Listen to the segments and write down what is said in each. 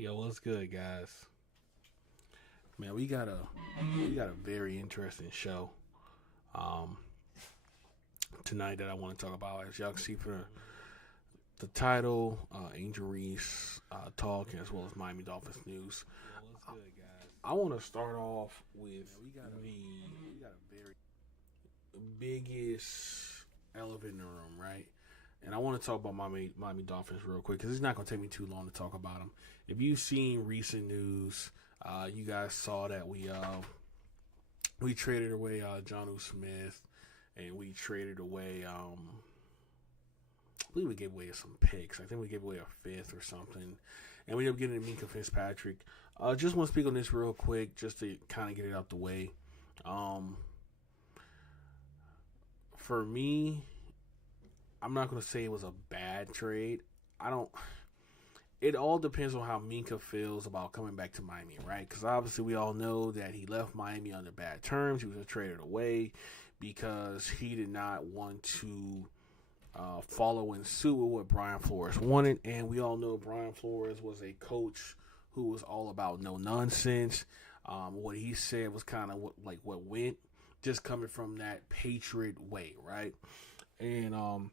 Yo, what's good, guys? Man, we got a very interesting show um, tonight that I want to talk about. As y'all can see from the title, Angel Reese talk, as well as Miami Dolphins news. Yo, what's good, guys? I want to start off with We got a very the biggest elephant in the room, right? And I want to talk about Miami Dolphins real quick because it's not going to take me too long to talk about them. If you've seen recent news, you guys saw that we traded away John Smith, and we traded away. I believe we gave away some picks. I think we gave away a fifth or something, and we ended up getting Minka Fitzpatrick. Just want to speak on this real quick, just to kind of get it out the way. For me, I'm not going to say it was a bad trade. I don't. It all depends on how Minka feels about coming back to Miami, right? Because obviously we all know that he left Miami under bad terms. He was traded away because he did not want to follow in suit with what Brian Flores wanted. And we all know Brian Flores was a coach who was all about no nonsense. What he said was kind of what went, just coming from that Patriot way, right? And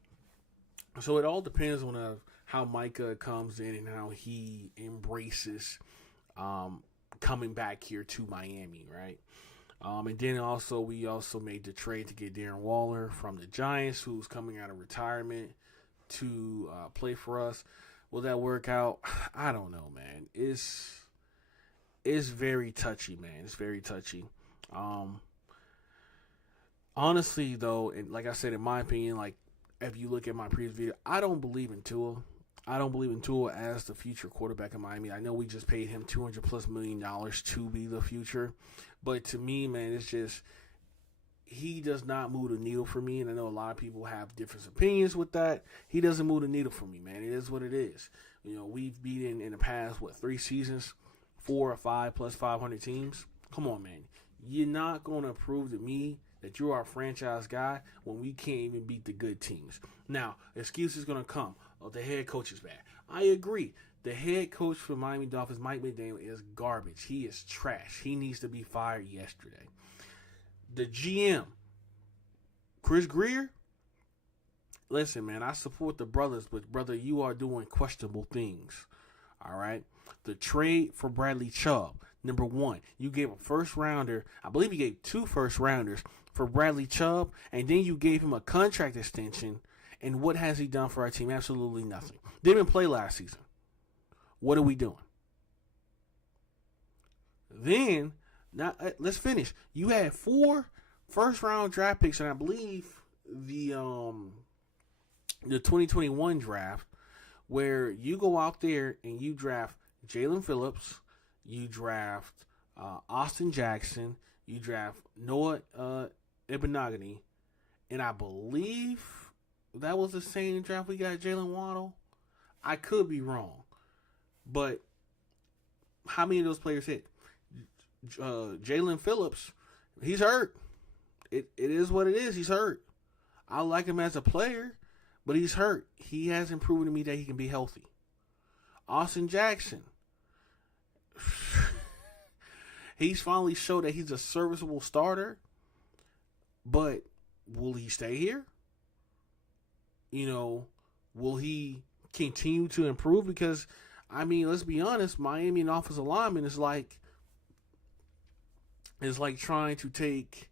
so it all depends on how Micah comes in and how he embraces coming back here to Miami, right? And then we also made the trade to get Darren Waller from the Giants, who's coming out of retirement to play for us. Will that work out? I don't know, man. It's very touchy, man. It's very touchy. Honestly, though, and like I said, in my opinion, like, if you look at my previous video, I don't believe in Tua. I don't believe in Tua as the future quarterback in Miami. I know we just paid him $200+ million to be the future, but to me, man, it's just he does not move the needle for me. And I know a lot of people have different opinions with that. He doesn't move the needle for me, man. It is what it is. You know, we've beaten in the past 3 seasons, 4 or 5 plus 500 teams. Come on, man. You're not going to prove to me that you're our franchise guy when we can't even beat the good teams. Now, excuse is going to come. Oh, the head coach is bad. I agree. The head coach for Miami Dolphins, Mike McDaniel, is garbage. He is trash. He needs to be fired yesterday. The GM, Chris Greer, listen, man, I support the brothers, but, brother, you are doing questionable things. All right. The trade for Bradley Chubb. Number one, you gave a first rounder. I believe you gave 2 first rounders for Bradley Chubb, and then you gave him a contract extension. And what has he done for our team? Absolutely nothing. Didn't even play last season. What are we doing? Then, now let's finish. You had 4 first round draft picks, and I believe the 2021 draft, where you go out there and you draft Jalen Phillips, you draft Austin Jackson, you draft Noah Ibenogany, and I believe that was the same draft we got Jalen Waddle. I could be wrong, but how many of those players hit? Jalen Phillips, he's hurt. It is what it is. He's hurt. I like him as a player, but he's hurt. He hasn't proven to me that he can be healthy. Austin Jackson. He's finally showed that he's a serviceable starter, but will he stay here? You know, will he continue to improve? Because, I mean, let's be honest, Miami and offensive lineman is like trying to take,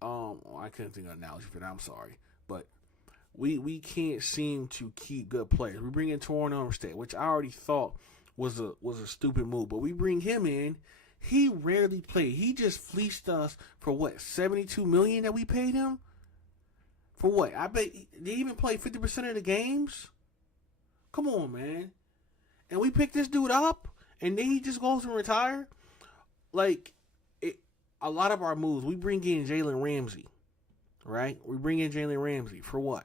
I couldn't think of an analogy for that, I'm sorry, but we can't seem to keep good players. We bring in Torrin Armstead, which I already thought was a stupid move, but we bring him in. He rarely played. He just fleeced us for what, $72 million that we paid him? For what? I bet did he even play 50% of the games? Come on, man. And we pick this dude up, and then he just goes and retire. Like, a lot of our moves, we bring in Jalen Ramsey, right? We bring in Jalen Ramsey for what?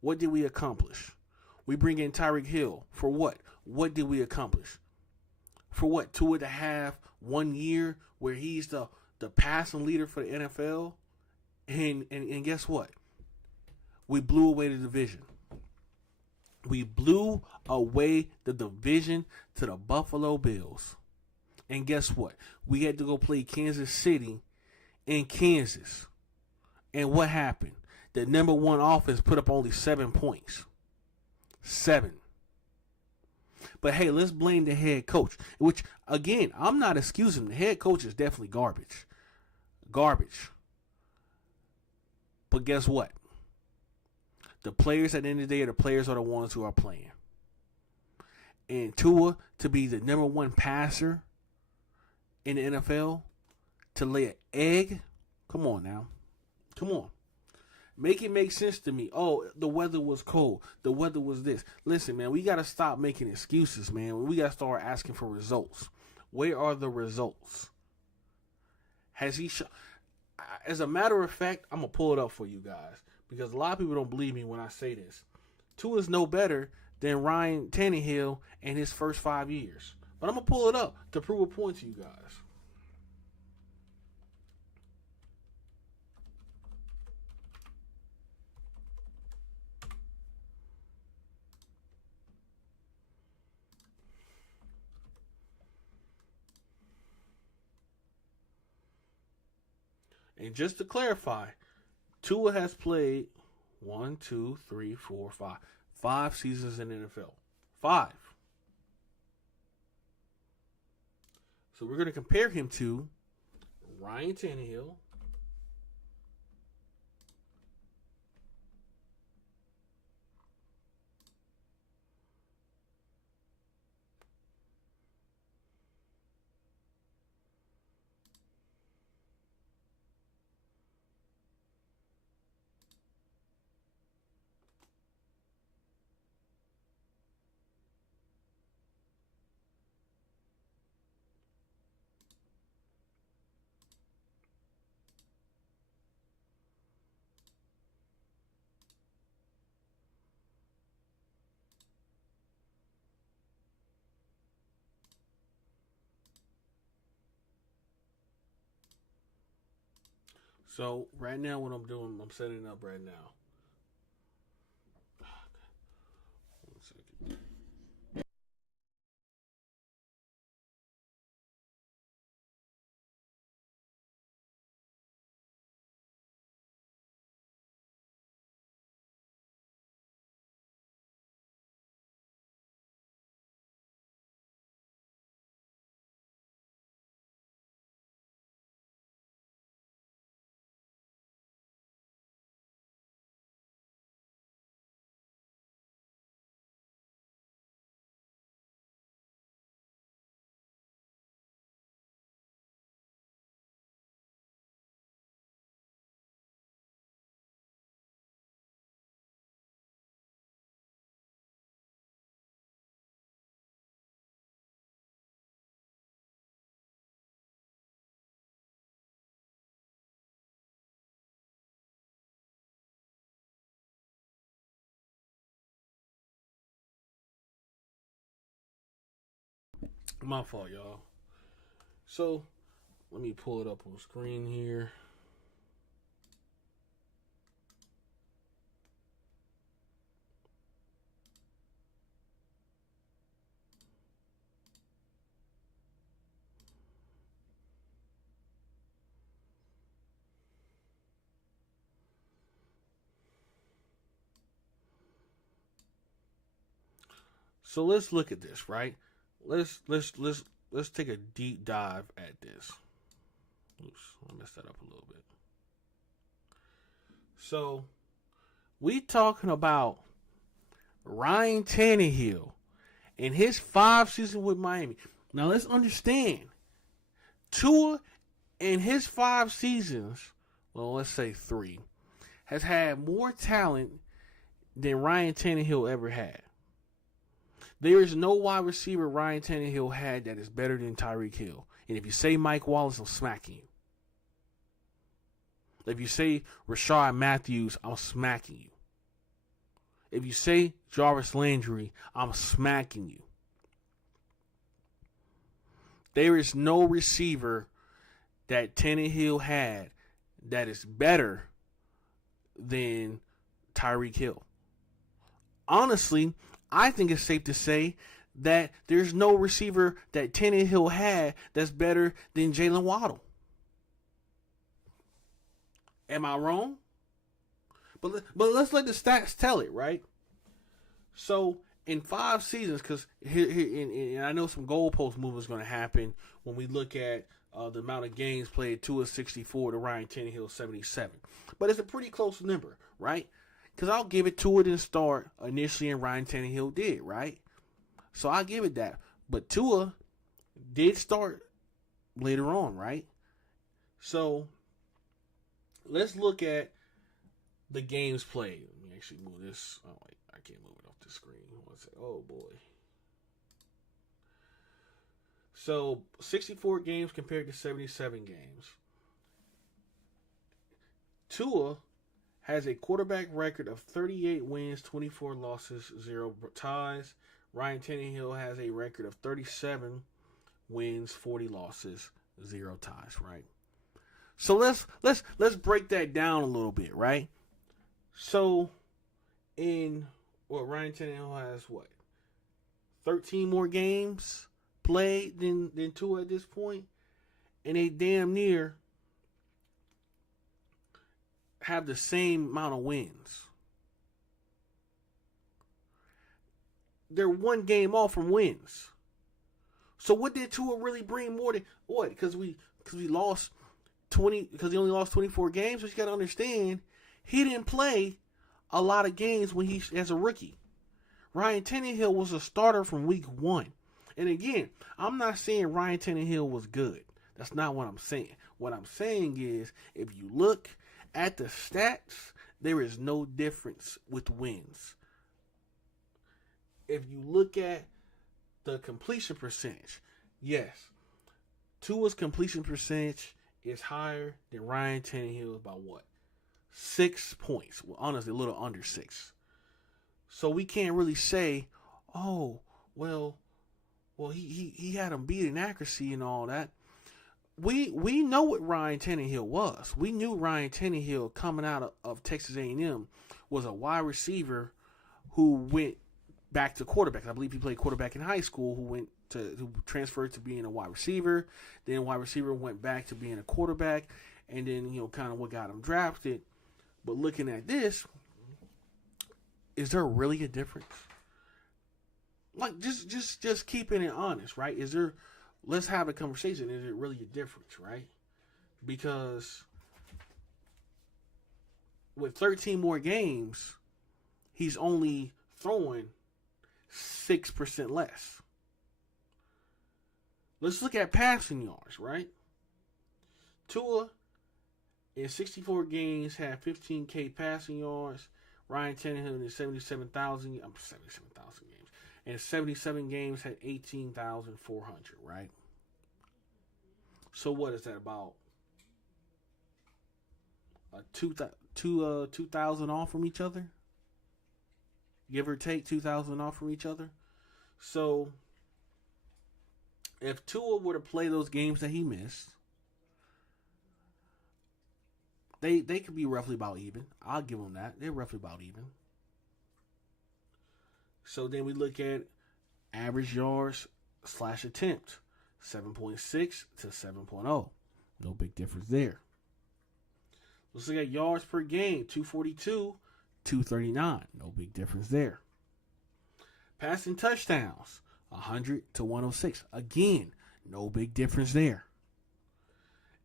What did we accomplish? We bring in Tyreek Hill for what? What did we accomplish? For what? 2.5, 1 year where he's the passing leader for the NFL? And guess what? We blew away the division. We blew away the division to the Buffalo Bills. And guess what? We had to go play Kansas City in Kansas. And what happened? The number one offense put up only 7 points. 7. But hey, let's blame the head coach. Which, again, I'm not excusing him. The head coach is definitely garbage. Garbage. But guess what? The players at the end of the day, the players are the ones who are playing. And Tua, to be the number one passer in the NFL, to lay an egg, come on now. Come on. Make it make sense to me. Oh, the weather was cold. The weather was this. Listen, man, we got to stop making excuses, man. We got to start asking for results. Where are the results? Has he As a matter of fact, I'm going to pull it up for you guys because a lot of people don't believe me when I say this. Tua is no better than Ryan Tannehill in his first 5 years. But I'm going to pull it up to prove a point to you guys. And just to clarify, Tua has played 5 seasons in the NFL. 5. So we're going to compare him to Ryan Tannehill, So right now what I'm doing, I'm setting it up right now. One second. My fault, y'all. So let me pull it up on screen here. So let's look at this, right? Let's take a deep dive at this. Oops, I messed that up a little bit. So we talking about Ryan Tannehill in his 5 seasons with Miami. Now let's understand, Tua in his 5 seasons, well let's say 3, has had more talent than Ryan Tannehill ever had. There is no wide receiver Ryan Tannehill had that is better than Tyreek Hill. And if you say Mike Wallace, I'm smacking you. If you say Rashard Matthews, I'm smacking you. If you say Jarvis Landry, I'm smacking you. There is no receiver that Tannehill had that is better than Tyreek Hill. Honestly, I think it's safe to say that there's no receiver that Tannehill had that's better than Jalen Waddle. Am I wrong? But let's let the stats tell it, right? So in 5 seasons, because and I know some goalpost movement is going to happen when we look at the amount of games played, Tua 64 to Ryan Tannehill 77. But it's a pretty close number, right? Because I'll give it Tua didn't start initially and Ryan Tannehill did, right? So I'll give it that. But Tua did start later on, right? So let's look at the games played. Let me actually move this. Oh, wait, I can't move it off the screen. What's it? Oh, boy. So 64 games compared to 77 games. Tua has a quarterback record of 38 wins, 24 losses, 0 ties. Ryan Tannehill has a record of 37 wins, 40 losses, 0 ties, right? So let's break that down a little bit, right? So in what Ryan Tannehill has 13 more games played than Tua at this point, and they damn near have the same amount of wins. They're one game off from wins. So what did Tua really bring more than what? Because we lost 20, because he only lost 24 games. But you got to understand, he didn't play a lot of games when he as a rookie. Ryan Tannehill was a starter from week 1. And again, I'm not saying Ryan Tannehill was good. That's not what I'm saying. What I'm saying is, if you look at the stats, there is no difference with wins. If you look at the completion percentage, yes, Tua's completion percentage is higher than Ryan Tannehill by 6 points. Well, honestly, a little under 6. So we can't really say, oh, well, he had him beat in accuracy and all that. We know what Ryan Tannehill was. We knew Ryan Tannehill coming out of Texas A&M was a wide receiver who went back to quarterback. I believe he played quarterback in high school, who transferred to being a wide receiver. Then wide receiver went back to being a quarterback, and then kind of what got him drafted. But looking at this, is there really a difference? Like just keeping it honest, right? Is there? Let's have a conversation. Is it really a difference, right? Because with 13 more games, he's only throwing 6% less. Let's look at passing yards, right? Tua in 64 games had 15K passing yards. Ryan Tannehill in 77,000 games. And 77 games had 18,400, right? So what is that, about 2,000 off from each other? Give or take 2,000 off from each other. So if Tua were to play those games that he missed, they could be roughly about even. I'll give them that. They're roughly about even. So then we look at average yards / attempt, 7.6 to 7.0. No big difference there. Let's look at yards per game, 242, 239. No big difference there. Passing touchdowns, 100 to 106. Again, no big difference there.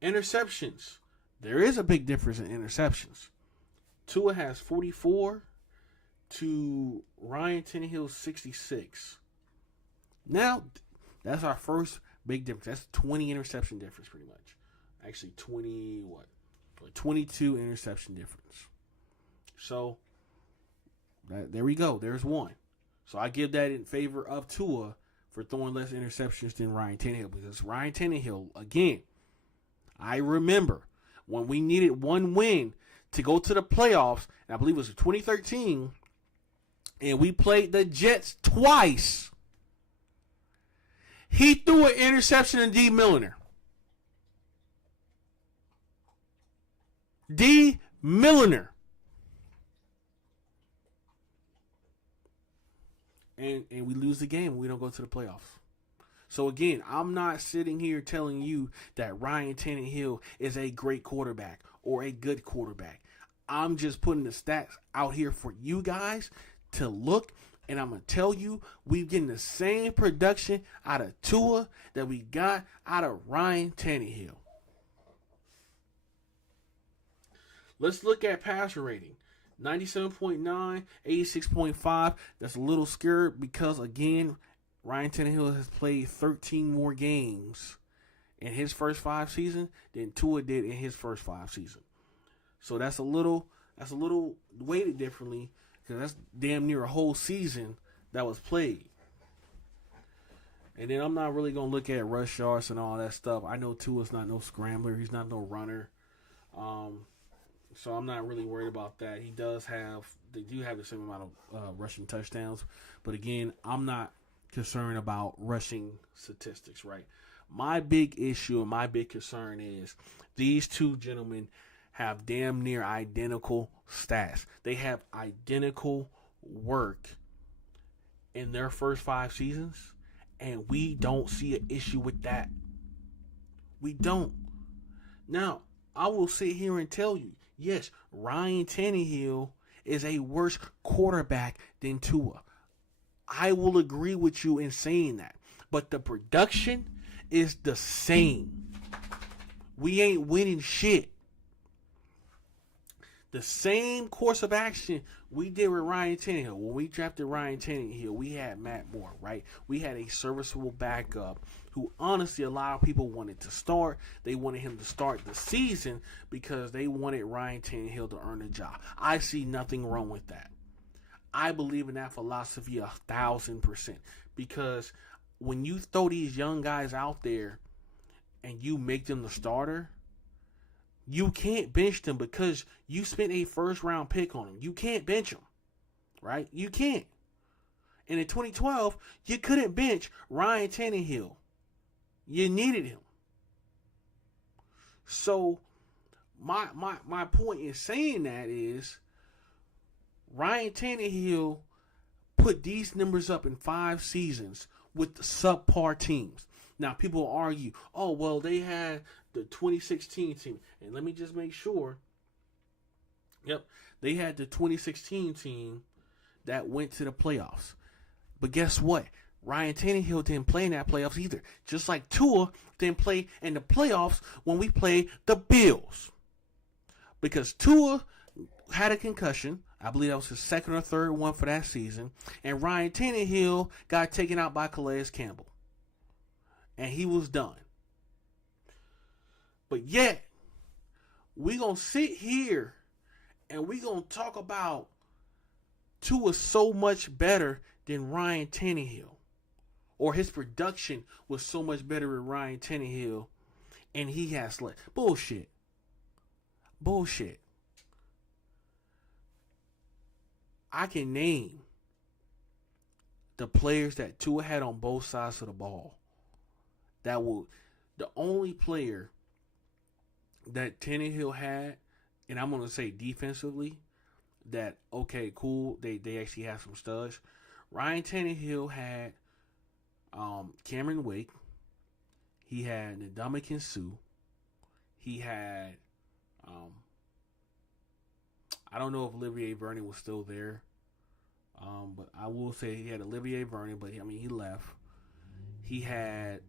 Interceptions. There is a big difference in interceptions. Tua has 44 to Ryan Tannehill's 66. Now, that's our first big difference. That's 20 interception difference, pretty much. Actually, 22 interception difference. So, there we go. There's one. So, I give that in favor of Tua for throwing less interceptions than Ryan Tannehill. Because Ryan Tannehill, again, I remember when we needed one win to go to the playoffs, and I believe it was 2013, and we played the Jets twice. He threw an interception to D. Milliner. D. Milliner. and we lose the game and we don't go to the playoffs. So again, I'm not sitting here telling you that Ryan Tannehill is a great quarterback or a good quarterback. I'm just putting the stats out here for you guys to look, and I'm going to tell you we're getting the same production out of Tua that we got out of Ryan Tannehill. Let's look at passer rating. 97.9, 86.5. That's a little scared because, again, Ryan Tannehill has played 13 more games in his first 5 seasons than Tua did in his first 5 seasons. So that's a little weighted differently because that's damn near a whole season that was played. And then I'm not really going to look at rush yards and all that stuff. I know Tua's not no scrambler. He's not no runner. So I'm not really worried about that. They do have the same amount of rushing touchdowns. But again, I'm not concerned about rushing statistics, right? My big issue and my big concern is these two gentlemen have damn near identical stats. They have identical work in their first 5 seasons, and we don't see an issue with that. We don't. Now, I will sit here and tell you, yes, Ryan Tannehill is a worse quarterback than Tua. I will agree with you in saying that. But the production is the same. We ain't winning shit. The same course of action we did with Ryan Tannehill. When we drafted Ryan Tannehill, we had Matt Moore, right? We had a serviceable backup who honestly a lot of people wanted to start. They wanted him to start the season because they wanted Ryan Tannehill to earn a job. I see nothing wrong with that. I believe in that philosophy 1,000% because when you throw these young guys out there and you make them the starter, you can't bench them because you spent a first-round pick on them. You can't bench them, right? You can't. And in 2012, you couldn't bench Ryan Tannehill. You needed him. So my point in saying that is Ryan Tannehill put these numbers up in 5 seasons with the subpar teams. Now, people argue, oh, well, they had the 2016 team. And let me just make sure. Yep, they had the 2016 team that went to the playoffs. But guess what? Ryan Tannehill didn't play in that playoffs either. Just like Tua didn't play in the playoffs when we played the Bills. Because Tua had a concussion. I believe that was his second or third one for that season. And Ryan Tannehill got taken out by Calais Campbell. And he was done. But yet, we're going to sit here and we're going to talk about Tua so much better than Ryan Tannehill. Or his production was so much better with Ryan Tannehill. And he has less. Bullshit. Bullshit. I can name the players that Tua had on both sides of the ball. The only player that Tannehill had, and I'm going to say defensively, that, okay, cool, they actually have some studs. Ryan Tannehill had Cameron Wake. He had Ndamukong Suh. He had, I don't know if Olivier Vernon was still there. But I will say he had Olivier Vernon, but he left. He had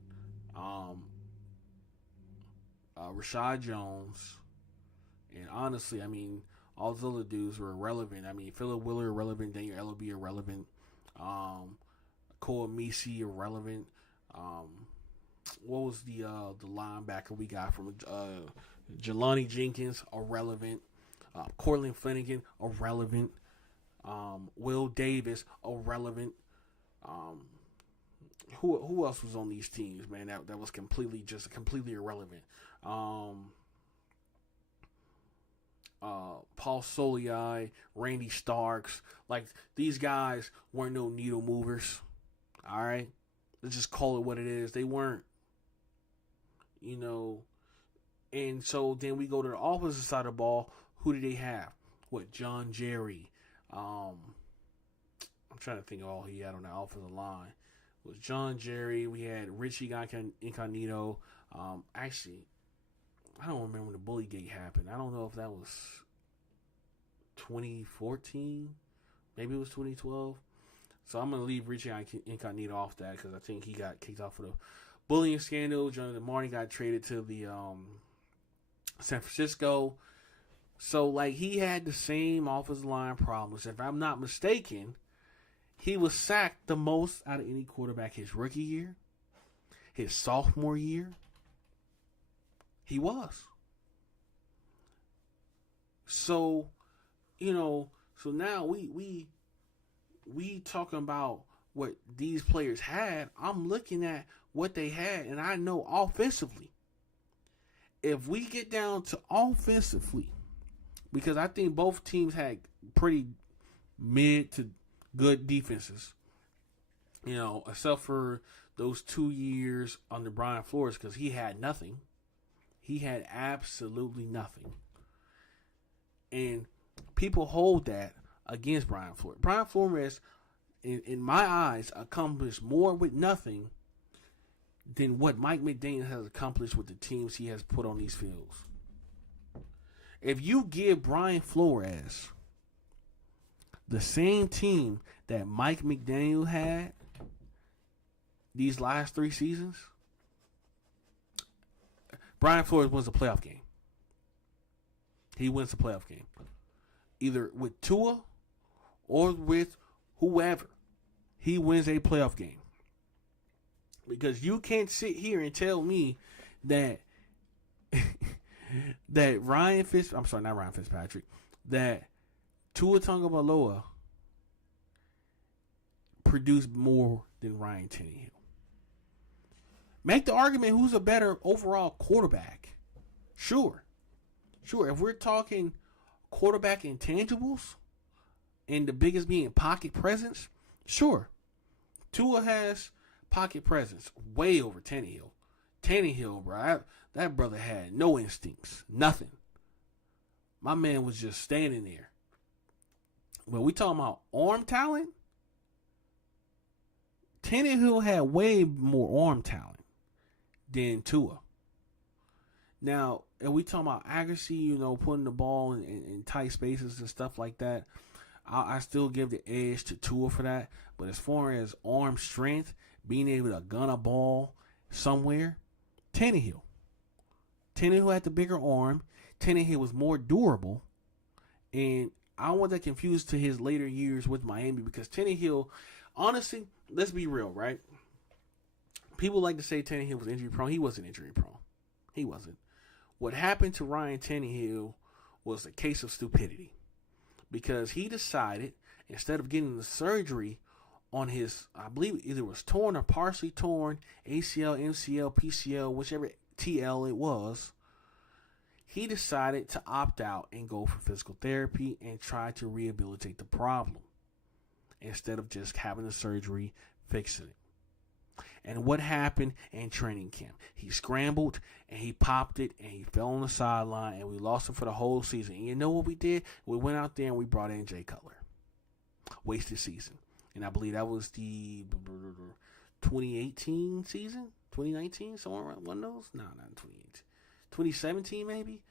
Rashad Jones. And honestly, all those other dudes were irrelevant. Philip Wheeler irrelevant, Daniel Ellaby irrelevant, Cole Misi irrelevant. What was the linebacker we got from Jelani Jenkins irrelevant, Cortland Finnegan irrelevant, Will Davis irrelevant. Who else was on these teams, man? That was completely irrelevant. Paul Soliai, Randy Starks, like these guys weren't no needle movers. All right, let's just call it what it is. They weren't, And so then we go to the opposite side of the ball. Who do they have? What, John Jerry? I'm trying to think of all he had on the offensive line. It was John Jerry. We had Richie Incognito. Actually, I don't remember when the Bully Gate happened. I don't know if that was 2014. Maybe it was 2012. So I'm going to leave Richie Incognito off that because I think he got kicked off for the bullying scandal. Jonathan Marty got traded to the San Francisco. So, like, he had the same offensive line problems. If I'm not mistaken, he was sacked the most out of any quarterback his rookie year, his sophomore year. He was. So, so now we talking about what these players had. I'm looking at what they had, and I know offensively, if we get down to offensively, because I think both teams had pretty mid to good defenses, except for those 2 years under Brian Flores, because he had nothing. He had absolutely nothing. And people hold that against Brian Flores. Brian Flores, in my eyes, accomplished more with nothing than what Mike McDaniel has accomplished with the teams he has put on these fields. If you give Brian Flores the same team that Mike McDaniel had these last 3 seasons, Brian Flores wins a playoff game. He wins the playoff game. Either with Tua or with whoever. He wins a playoff game. Because you can't sit here and tell me that that that Tua Tagovailoa produced more than Ryan Tannehill. Make the argument who's a better overall quarterback. Sure. If we're talking quarterback intangibles and the biggest being pocket presence, sure. Tua has pocket presence way over Tannehill. Tannehill, bro, that brother had no instincts, nothing. My man was just standing there. When we talking about arm talent, Tannehill had way more arm talent than Tua. Now, if we talking about accuracy, putting the ball in tight spaces and stuff like that, I still give the edge to Tua for that. But as far as arm strength, being able to gun a ball somewhere, Tannehill. Tannehill had the bigger arm. Tannehill was more durable. And I don't want that confused to his later years with Miami because Tannehill, honestly, let's be real, right? People like to say Tannehill was injury prone. He wasn't injury prone. He wasn't. What happened to Ryan Tannehill was a case of stupidity because he decided instead of getting the surgery on his, I believe either was torn or partially torn, ACL, MCL, PCL, whichever TL it was, he decided to opt out and go for physical therapy and try to rehabilitate the problem instead of just having the surgery, fixing it. And what happened in training camp? He scrambled and he popped it and he fell on the sideline and we lost him for the whole season. And you know what we did? We went out there and we brought in Jay Cutler. Wasted season. And I believe that was the 2018 season? 2019? Somewhere around one of those? No, not 2018. 2017 maybe?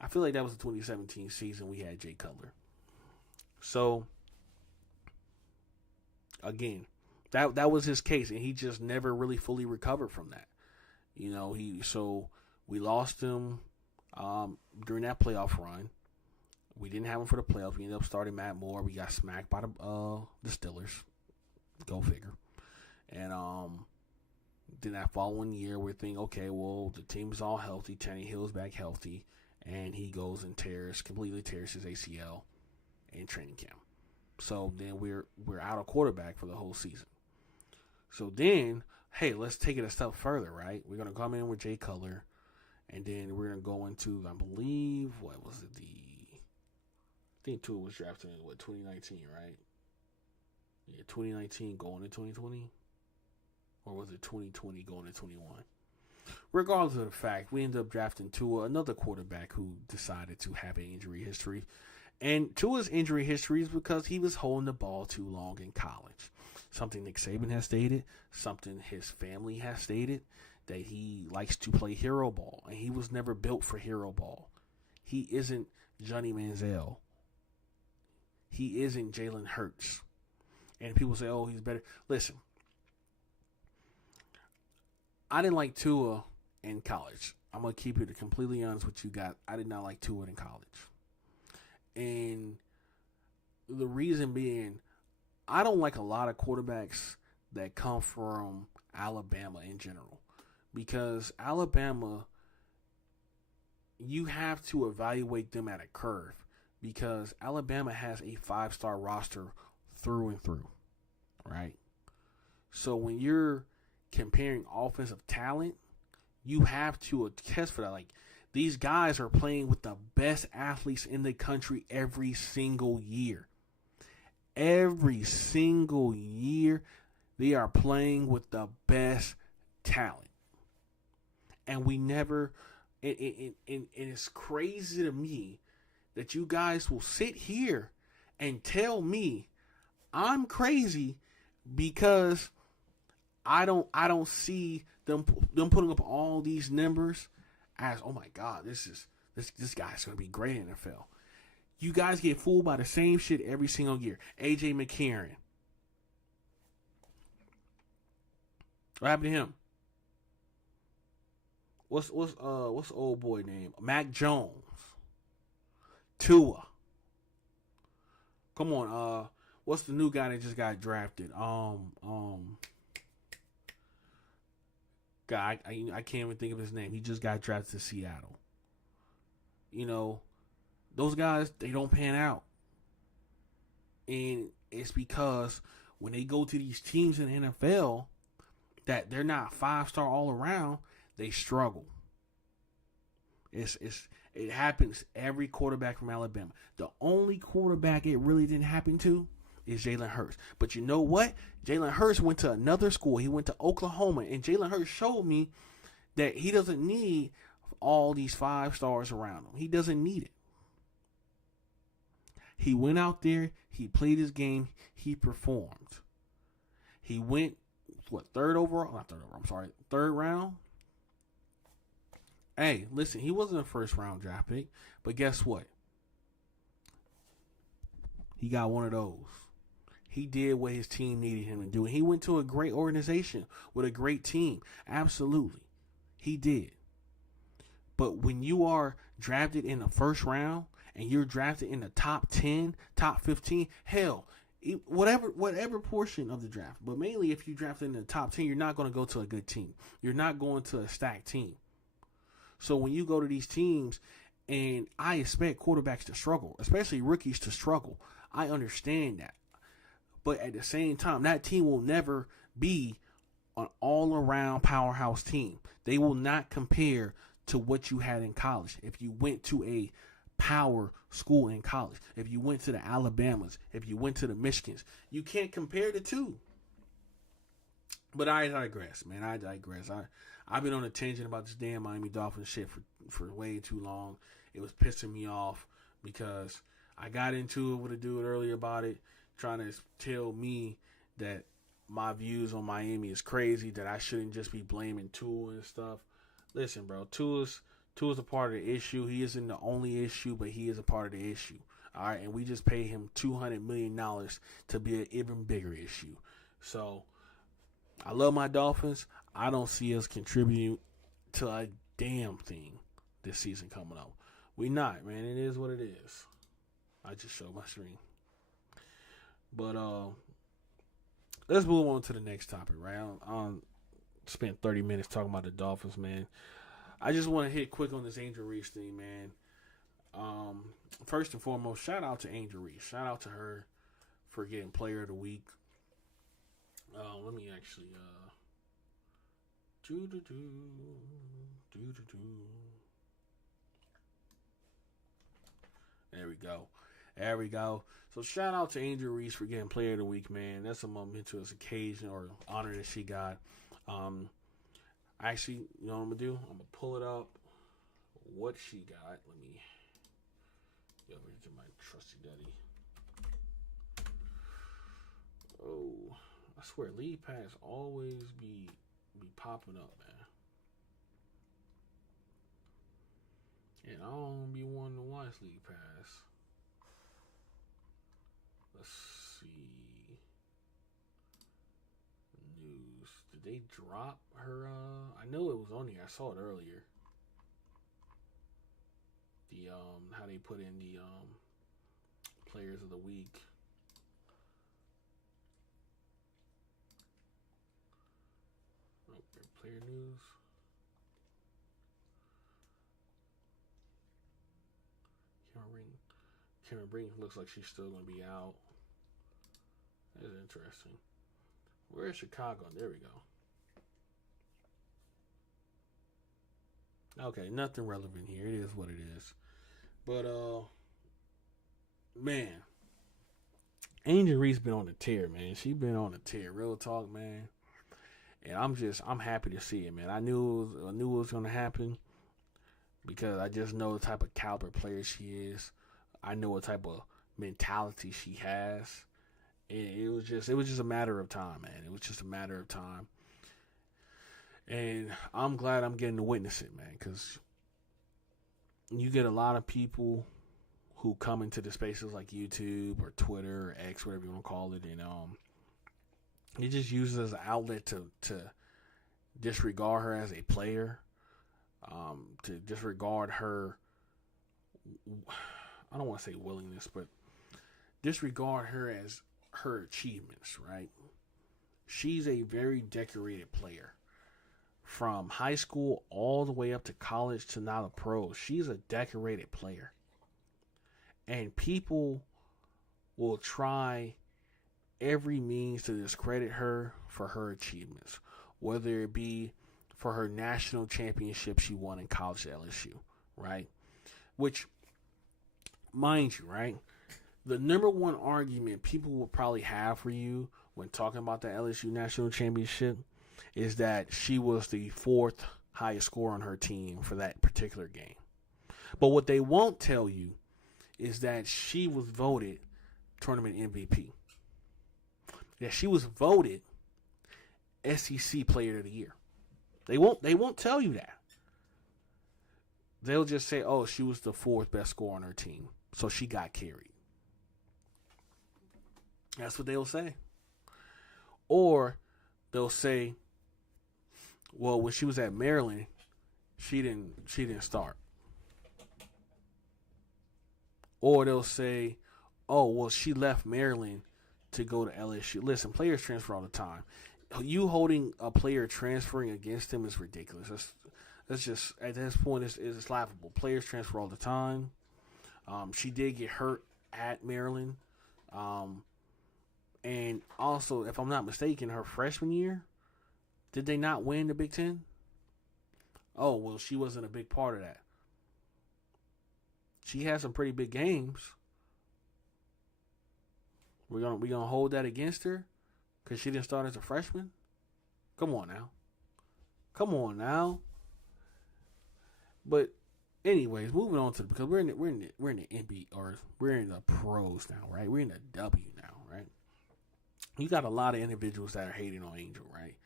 I feel like that was the 2017 season we had Jay Cutler. So, again, that was his case, and he just never really fully recovered from that. So we lost him during that playoff run. We didn't have him for the playoffs. We ended up starting Matt Moore. We got smacked by the Steelers. Go figure. And then that following year, we're thinking, okay, well, the team's all healthy. Tannehill's back healthy, and he goes and completely tears his ACL in training camp. So then we're out of quarterback for the whole season. So then, hey, let's take it a step further, right? We're going to come in with Jay Cutler, and then we're going to go into, I believe, what was it, I think Tua was drafted in, 2019, right? Yeah, 2019 going to 2020? Or was it 2020 going to 21? Regardless of the fact, we ended up drafting Tua, another quarterback who decided to have an injury history. And Tua's injury history is because he was holding the ball too long in college. Something Nick Saban has stated, something his family has stated, that he likes to play hero ball, and he was never built for hero ball. He isn't Johnny Manziel. He isn't Jalen Hurts. And people say, oh, he's better. Listen, I didn't like Tua in college. I'm going to keep it completely honest with you guys. I did not like Tua in college. And the reason being, I don't like a lot of quarterbacks that come from Alabama in general. Because Alabama, you have to evaluate them at a curve. Because Alabama has a 5-star roster through and through. Right? So when you're comparing offensive talent, you have to attest for that. Like, these guys are playing with the best athletes in the country every single year. Every single year, they are playing with the best talent. And we never, and it's crazy to me that you guys will sit here and tell me I'm crazy because I don't see them putting up all these numbers as, oh my God, this guy's going to be great in the NFL. You guys get fooled by the same shit every single year. A.J. McCarron. What happened to him? What's the old boy name? Mac Jones. Tua. Come on, what's the new guy that just got drafted? Guy, I can't even think of his name. He just got drafted to Seattle. You know, those guys, they don't pan out. And it's because when they go to these teams in the NFL that they're not 5-star all around, they struggle. It happens every quarterback from Alabama. The only quarterback it really didn't happen to is Jalen Hurts. But you know what? Jalen Hurts went to another school. He went to Oklahoma. And Jalen Hurts showed me that he doesn't need all these 5 stars around him. He doesn't need it. He went out there. He played his game. He performed. He went, third round? Hey, listen, he wasn't a first-round draft pick. But guess what? He got one of those. He did what his team needed him to do. And he went to a great organization with a great team. Absolutely. He did. But when you are drafted in the first round and you're drafted in the top 10, top 15, hell, whatever portion of the draft. But mainly if you drafted in the top 10, you're not going to go to a good team. You're not going to a stacked team. So when you go to these teams, and I expect quarterbacks to struggle, especially rookies to struggle. I understand that. But at the same time, that team will never be an all-around powerhouse team. They will not compare to what you had in college. If you went to a power school in college, if you went to the Alabamas, if you went to the Michigans, you can't compare the two. But I digress, man. I digress. I've been on a tangent about this damn Miami Dolphins shit for way too long. It was pissing me off because I got into it with a dude earlier about it, trying to tell me that my views on Miami is crazy, that I shouldn't just be blaming Tua and stuff. Listen, bro, Tua's a part of the issue. He isn't the only issue, but he is a part of the issue. All right, and we just paid him $200 million to be an even bigger issue. So I love my Dolphins. I don't see us contributing to a damn thing this season coming up. We not, man. It is what it is. I just showed my screen. But let's move on to the next topic, right? I spent 30 minutes talking about the Dolphins, man. I just want to hit quick on this Angel Reese thing, man. First and foremost, shout out to Angel Reese. Shout out to her for getting Player of the Week. Let me actually There we go. So shout out to Angel Reese for getting Player of the Week, man. That's a momentous occasion or honor that she got. Actually, you know what I'm gonna do? I'm gonna pull it up. What she got? Let me Yo, here's my trusty daddy. Oh, I swear, league pass always be popping up, man. And I don't be wanting to watch league pass. Let's see. News. Did they drop her? I know it was on here. I saw it earlier. The how they put in the players of the week. Okay, player news. Cameron Brink looks like she's still gonna be out. That's interesting. Where is Chicago? There we go. Okay, nothing relevant here. It is what it is. But man, Angel Reese been on a tear, man. She been on a tear. Real talk, man. And I'm happy to see it, man. I knew it was gonna happen because I just know the type of caliber player she is. I know what type of mentality she has. And it was just a matter of time, man. It was just a matter of time. And I'm glad I'm getting to witness it, man, because you get a lot of people who come into the spaces like YouTube or Twitter or X, whatever you want to call it, and it just uses it as an outlet to disregard her as a player, to disregard her, I don't want to say willingness, but disregard her as her achievements, right? She's a very decorated player. From high school all the way up to college to now the pros, she's a decorated player. And people will try every means to discredit her for her achievements, whether it be for her national championship she won in college at LSU, right? Which, mind you, right, the number one argument people will probably have for you when talking about the LSU national championship is that she was the fourth highest scorer on her team for that particular game. But what they won't tell you is that she was voted tournament MVP. That she was voted SEC Player of the Year. They won't tell you that. They'll just say, "Oh, she was the fourth best scorer on her team, so she got carried." That's what they'll say. Or they'll say, "Well, when she was at Maryland, she didn't start." Or they'll say, "Oh, well, she left Maryland to go to LSU." Listen, players transfer all the time. You holding a player transferring against him is ridiculous. That's just, at this point, it's laughable. Players transfer all the time. She did get hurt at Maryland. And also, if I'm not mistaken, her freshman year, did they not win the Big Ten? Oh, well, she wasn't a big part of that. She had some pretty big games. We're gonna hold that against her because she didn't start as a freshman. Come on now. But anyways, moving on to because we're in the NBA, or we're in the pros now, right? We're in the W now, right? You got a lot of individuals that are hating on Angel, right?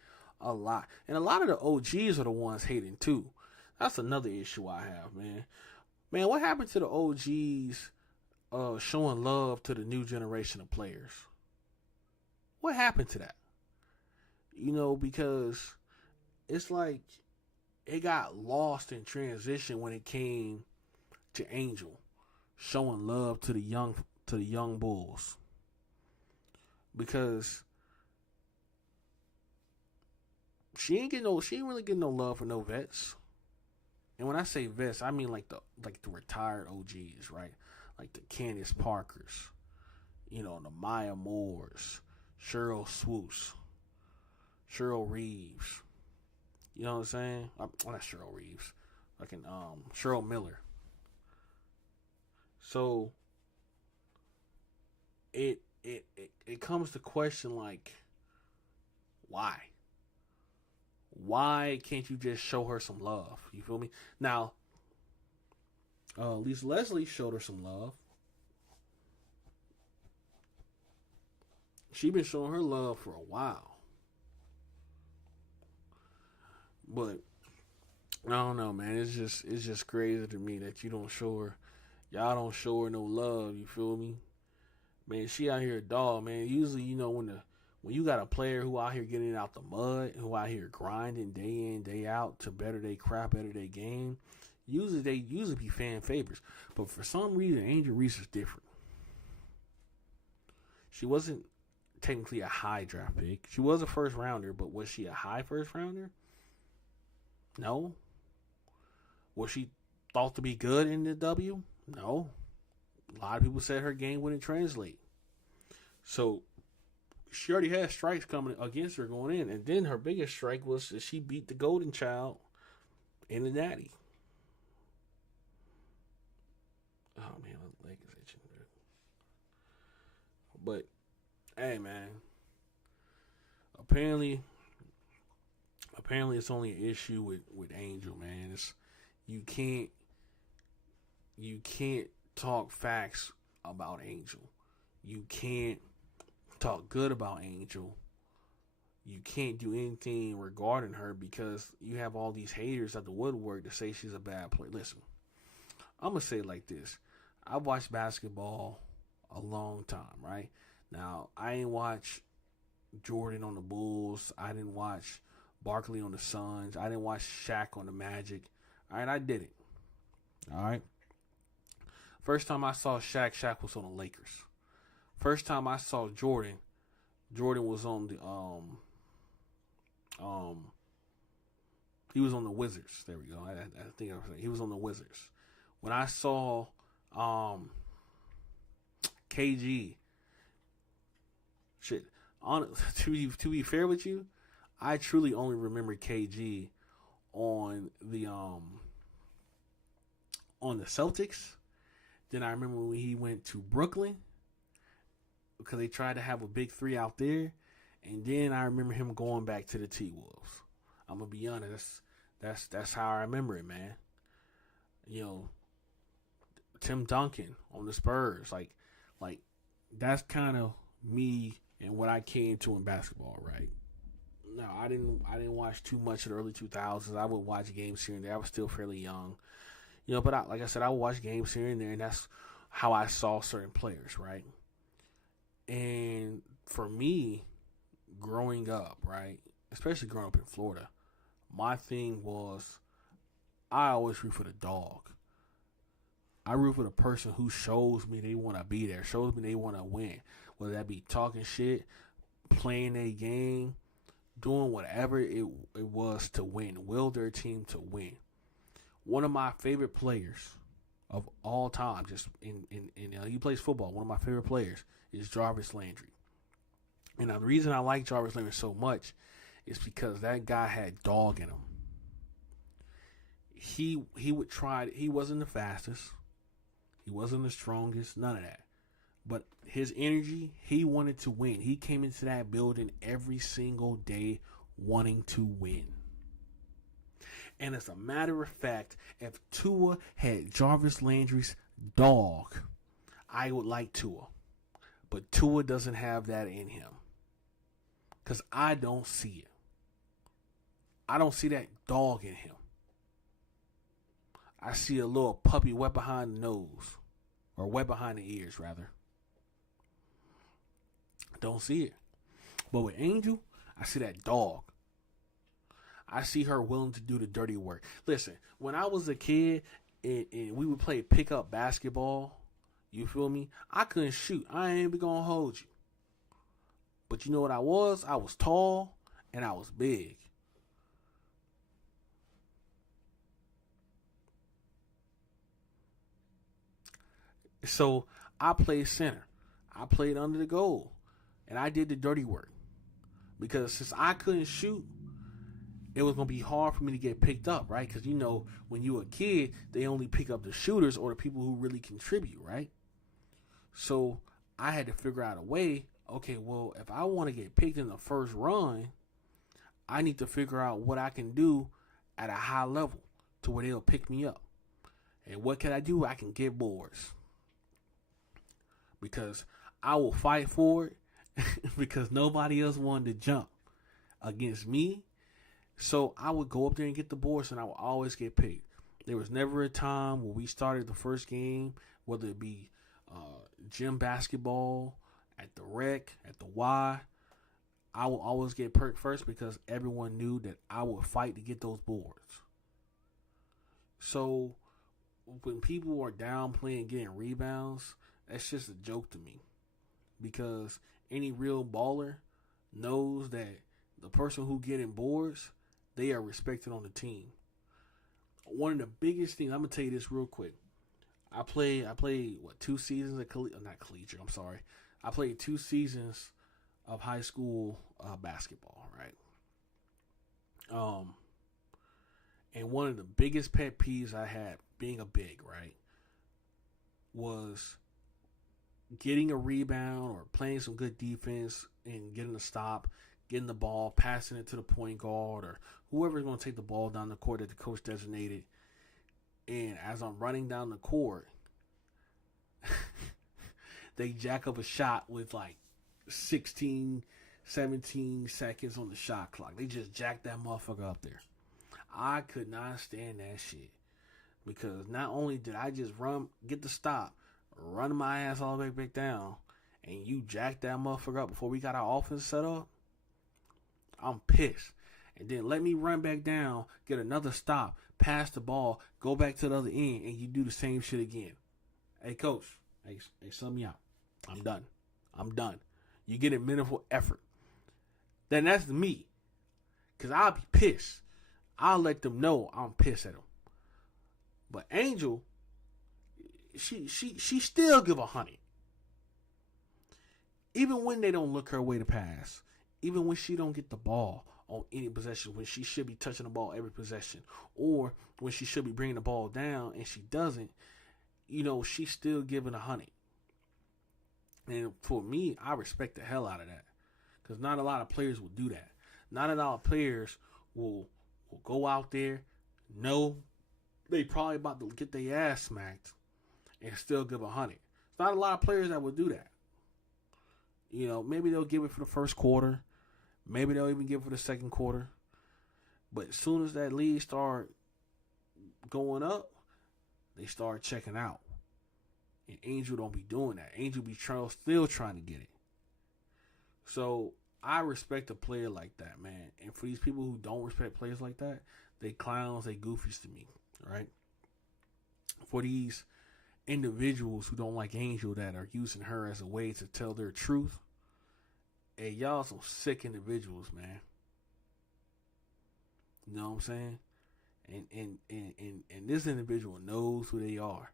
A lot, and a lot of the OGs are the ones hating too. That's another issue I have, man. Man, what happened to the OGs showing love to the new generation of players? What happened to that? Because it's like it got lost in transition when it came to Angel showing love to the young bulls. Because she ain't really getting no love for no vets. And when I say vets, I mean like the retired OGs, right? Like the Candace Parkers, the Maya Moores, Cheryl Swoosh, Cheryl Reeves. You know what I'm saying? Not Cheryl Reeves. Cheryl Miller. So it comes to question like, why? Why can't you just show her some love? You feel me? Now, Lisa Leslie showed her some love. She been showing her love for a while, but I don't know, man. It's just crazy to me that y'all don't show her no love. You feel me, man? She out here a dog, man. Usually, when you got a player who out here getting out the mud, who out here grinding day in day out to better their craft, better their game. They usually be fan favorites, but for some reason, Angel Reese is different. She wasn't technically a high draft pick. She was a first rounder, but was she a high first rounder? No. Was she thought to be good in the W? No. A lot of people said her game wouldn't translate. So she already had strikes coming against her going in, and then her biggest strike was that she beat the Golden Child in the Natty. Oh man, my leg is itching. But hey, man. Apparently, it's only an issue with Angel, man. You can't talk facts about Angel. You can't talk good about Angel. You can't do anything regarding her because you have all these haters at the woodwork to say she's a bad player. Listen, I'm gonna say it like this. I've watched basketball a long time, right? Now, I ain't watch Jordan on the Bulls. I didn't watch Barkley on the Suns. I didn't watch Shaq on the Magic. All right, I did it. All right. First time I saw Shaq was on the Lakers. First time I saw Jordan was on the he was on the Wizards. There we go. I think I was saying he was on the Wizards. When I saw KG, shit. To be fair with you, I truly only remember KG on the Celtics. Then I remember when he went to Brooklyn because they tried to have a big three out there, and then I remember him going back to the T-Wolves. I'm gonna be honest, that's how I remember it, man. Tim Duncan on the Spurs, like that's kind of me and what I came to in basketball, right? No, I didn't watch too much of the early 2000s. I would watch games here and there. I was still fairly young, but like I said, I would watch games here and there, and that's how I saw certain players, right? And for me, growing up, right, especially growing up in Florida, my thing was I always root for the dog. I root for the person who shows me they want to be there, shows me they want to win, whether that be talking shit, playing a game, doing whatever it was to win, will their team to win. One of my favorite players of all time, just in he plays football. One of my favorite players is Jarvis Landry. And the reason I like Jarvis Landry so much is because that guy had dog in him. He would try. He wasn't the fastest. He wasn't the strongest. None of that. But his energy, he wanted to win. He came into that building every single day wanting to win. And as a matter of fact, if Tua had Jarvis Landry's dog, I would like Tua. But Tua doesn't have that in him. Because I don't see it. I don't see that dog in him. I see a little puppy wet behind the nose. Or wet behind the ears, rather. Don't see it. But with Angel, I see that dog. I see her willing to do the dirty work. Listen, when I was a kid and we would play pickup basketball, you feel me? I couldn't shoot. I ain't even gonna hold you. But you know what I was? I was tall and I was big. So I played center. I played under the goal. And I did the dirty work. Because since I couldn't shoot, it was going to be hard for me to get picked up, right? Because, when you a kid, they only pick up the shooters or the people who really contribute, right? So I had to figure out a way, okay, well, if I want to get picked in the first run, I need to figure out what I can do at a high level to where they'll pick me up. And what can I do? I can get boards. Because I will fight for it, because nobody else wanted to jump against me. So I would go up there and get the boards, and I would always get picked. There was never a time where we started the first game, whether it be gym basketball, at the rec, at the Y. I will always get perked first because everyone knew that I would fight to get those boards. So when people are downplaying getting rebounds, that's just a joke to me. Because any real baller knows that the person who getting boards, they are respected on the team. One of the biggest things, I'm gonna tell you this real quick. I played 2 seasons of not collegiate. I'm sorry. I played 2 seasons of high school basketball, right? And one of the biggest pet peeves I had being a big, right, was getting a rebound or playing some good defense and getting a stop, getting the ball, passing it to the point guard or whoever's going to take the ball down the court that the coach designated. And as I'm running down the court, they jack up a shot with like 16, 17 seconds on the shot clock. They just jack that motherfucker up there. I could not stand that shit. Because not only did I just get the stop, run my ass all the way back down, and you jack that motherfucker up before we got our offense set up, I'm pissed. And then let me run back down, get another stop, pass the ball, go back to the other end, and you do the same shit again. Hey, coach, hey, sub me out. I'm done. You get a minimal effort. Then that's me. Because I'll be pissed. I'll let them know I'm pissed at them. But Angel, she still give 100. Even when they don't look her way to pass. Even when she don't get the ball on any possession. When she should be touching the ball every possession. Or when she should be bringing the ball down and she doesn't. She's still giving 100. And for me, I respect the hell out of that. Because not a lot of players will do that. Not a lot of players will go out there, know they probably about to get their ass smacked, and still give 100. It's not a lot of players that will do that. Maybe they'll give it for the first quarter. Maybe they'll even give it for the second quarter. But as soon as that lead start going up, they start checking out. And Angel don't be doing that. Angel be still trying to get it. So I respect a player like that, man. And for these people who don't respect players like that, they clowns, they goofies to me, right? For these individuals who don't like Angel that are using her as a way to tell their truth, hey, y'all some sick individuals, man. You know what I'm saying? And this individual knows who they are.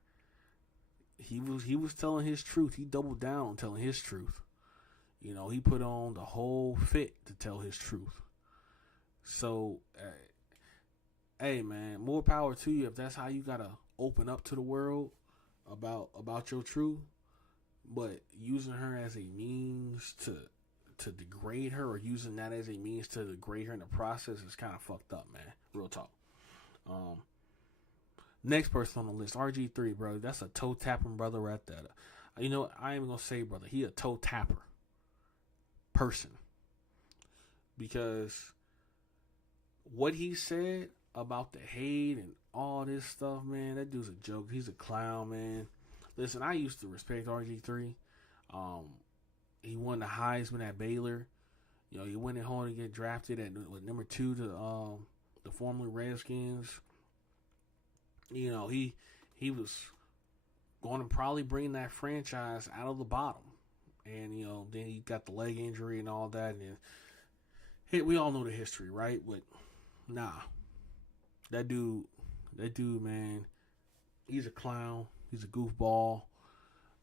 He was telling his truth. He doubled down on telling his truth. He put on the whole fit to tell his truth. So, hey, man, more power to you if that's how you gotta open up to the world about your truth. But using her as a means to degrade her, or using that as a means to degrade her in the process, is kind of fucked up, man. Real talk. Next person on the list, RG3, bro. That's a toe tapping brother right there. I ain't even gonna say brother. He a toe tapper person, because what he said about the hate and all this stuff, man, that dude's a joke. He's a clown, man. Listen, I used to respect RG3. He won the Heisman at Baylor. He went in home to get drafted at number 2 to the formerly Redskins. He was going to probably bring that franchise out of the bottom. And, then he got the leg injury and all that. And we all know the history, right? But, nah. That dude, man, he's a clown. He's a goofball.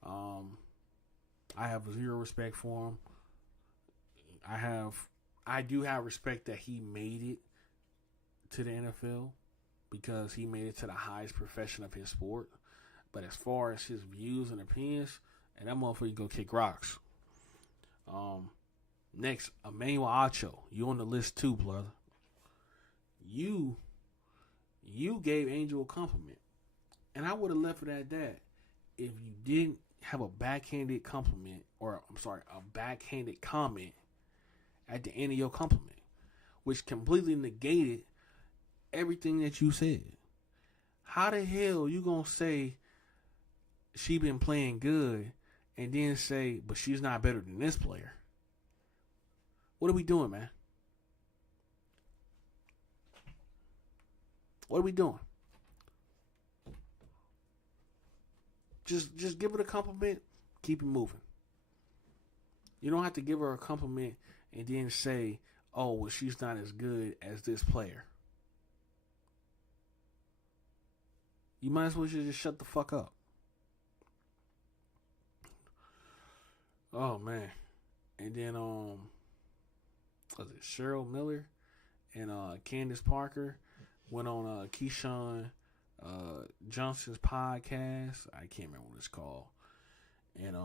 I have zero respect for him. I do have respect that he made it to the NFL, because he made it to the highest profession of his sport. But as far as his views and opinions, and that motherfucker go kick rocks. Next, Emmanuel Acho. You on the list too, brother. You gave Angel a compliment. And I would have left it at that if you didn't have a backhanded compliment, or I'm sorry, a backhanded comment at the end of your compliment, which completely negated everything that you said. How the hell you gonna say she been playing good and then say, but she's not better than this player? What are we doing, man? What are we doing? Just give it a compliment, keep it moving. You don't have to give her a compliment and then say, oh, well, she's not as good as this player. You might as well just shut the fuck up. Oh, man. And then, was it Cheryl Miller and Candace Parker went on Keyshawn Johnson's podcast. I can't remember what it's called. And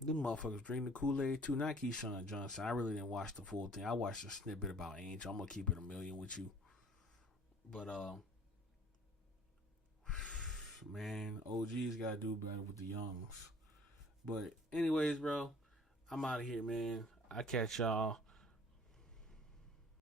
them motherfuckers drink the Kool-Aid too. Not Keyshawn Johnson. I really didn't watch the full thing. I watched a snippet about Angel. I'm gonna keep it a million with you. But man, OG's gotta do better with the youngs. But anyways, bro, I'm out of here, man. I catch y'all